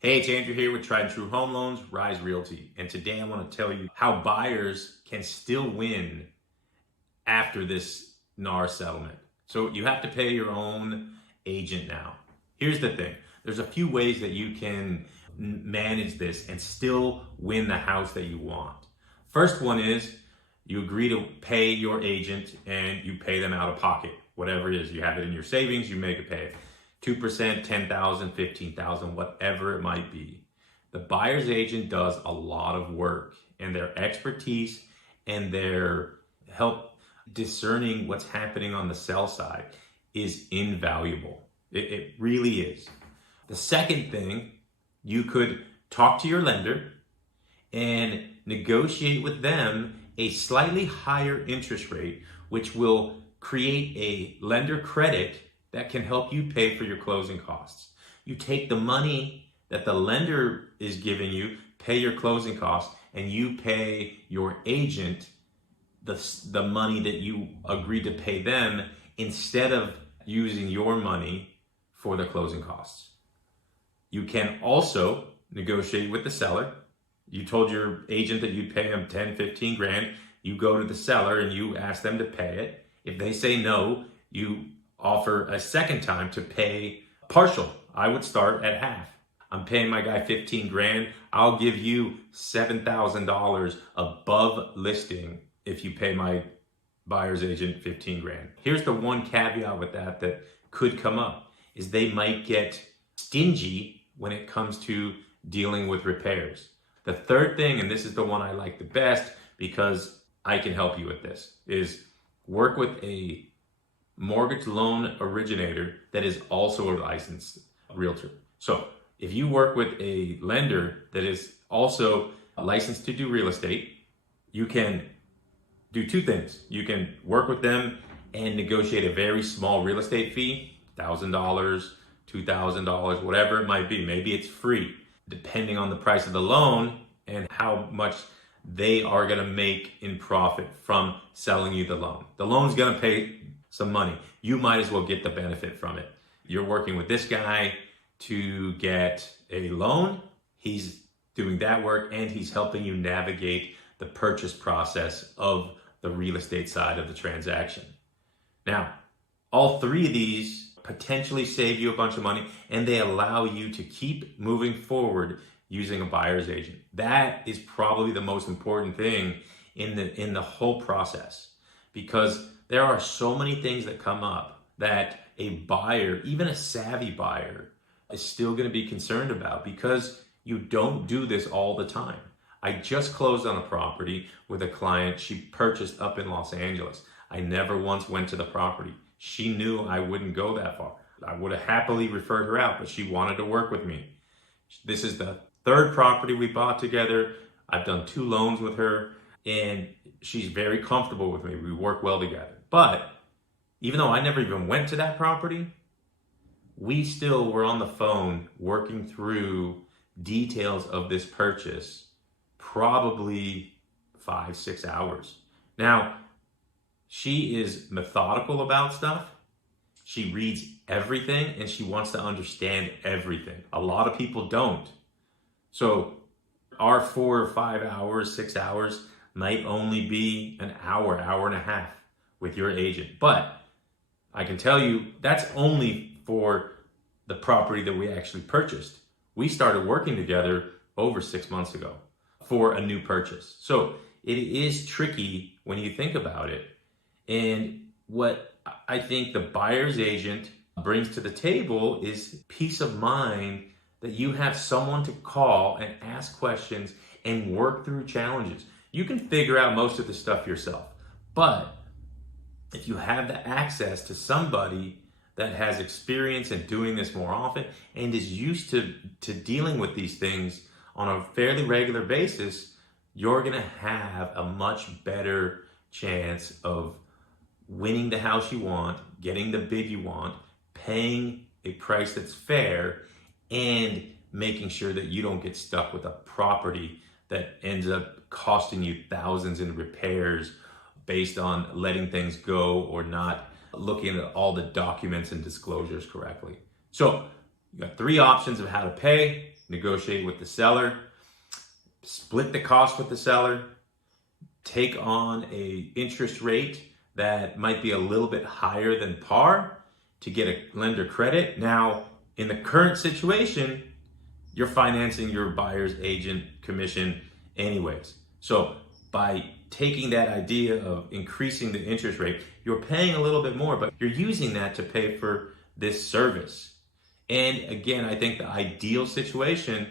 Hey, it's Andrew here with Tried and True Home Loans, Rise Realty. And today I want to tell you how buyers can still win after this NAR settlement. So you have to pay your own agent now. Here's the thing. There's a few ways that you can manage this and still win the house that you want. First one is you agree to pay your agent and you pay them out of pocket. Whatever it is, you have it in your savings, you make it pay it. 2%, 10,000, 15,000, whatever it might be. The buyer's agent does a lot of work, and their expertise and their help discerning what's happening on the sell side is invaluable. It really is. The second thing, you could talk to your lender and negotiate with them a slightly higher interest rate, which will create a lender credit that can help you pay for your closing costs. You take the money that the lender is giving you, pay your closing costs, and you pay your agent the money that you agreed to pay them instead of using your money for the closing costs. You can also negotiate with the seller. You told your agent that you'd pay them 10, 15 grand. You go to the seller and you ask them to pay it. If they say no, you offer a second time to pay partial. I would start at half. I'm paying my guy 15 grand. I'll give you $7,000 above listing if you pay my buyer's agent 15 grand. Here's the one caveat with that could come up is they might get stingy when it comes to dealing with repairs. The third thing, and this is the one I like the best because I can help you with this, is work with a mortgage loan originator that is also a licensed realtor. So if you work with a lender that is also licensed to do real estate, you can do two things. You can work with them and negotiate a very small real estate fee, $1,000, $2,000, whatever it might be. Maybe it's free, depending on the price of the loan and how much they are gonna make in profit from selling you the loan. The loan's gonna pay some money. You might as well get the benefit from it. You're working with this guy to get a loan. He's doing that work and he's helping you navigate the purchase process of the real estate side of the transaction. Now, all three of these potentially save you a bunch of money and they allow you to keep moving forward using a buyer's agent. That is probably the most important thing in the whole process, because there are so many things that come up that a buyer, even a savvy buyer, is still going to be concerned about because you don't do this all the time. I just closed on a property with a client. She purchased up in Los Angeles. I never once went to the property. She knew I wouldn't go that far. I would have happily referred her out, but she wanted to work with me. This is the third property we bought together. I've done 2 loans with her and she's very comfortable with me. We work well together. But even though I never even went to that property, we still were on the phone working through details of this purchase, probably 5-6 hours. Now, she is methodical about stuff. She reads everything and she wants to understand everything. A lot of people don't. So our 4 or 5 hours, 6 hours might only be an hour, hour and a half with your agent. But I can tell you that's only for the property that we actually purchased. We started working together over 6 months ago for a new purchase. So it is tricky when you think about it. And what I think the buyer's agent brings to the table is peace of mind that you have someone to call and ask questions and work through challenges. You can figure out most of the stuff yourself, but if you have the access to somebody that has experience in doing this more often and is used to dealing with these things on a fairly regular basis, you're gonna have a much better chance of winning the house you want, getting the bid you want, paying a price that's fair, and making sure that you don't get stuck with a property that ends up costing you thousands in repairs based on letting things go or not looking at all the documents and disclosures correctly. So you got 3 options of how to pay. negotiate with the seller, split the cost with the seller, take on a interest rate that might be a little bit higher than par to get a lender credit. Now, in the current situation, you're financing your buyer's agent commission anyways. So by taking that idea of increasing the interest rate, you're paying a little bit more, but you're using that to pay for this service. And again, I think the ideal situation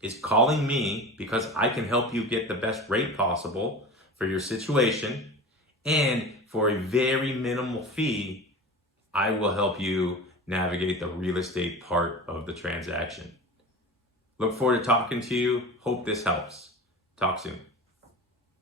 is calling me because I can help you get the best rate possible for your situation. And for a very minimal fee, I will help you navigate the real estate part of the transaction. Look forward to talking to you. Hope this helps. Talk soon.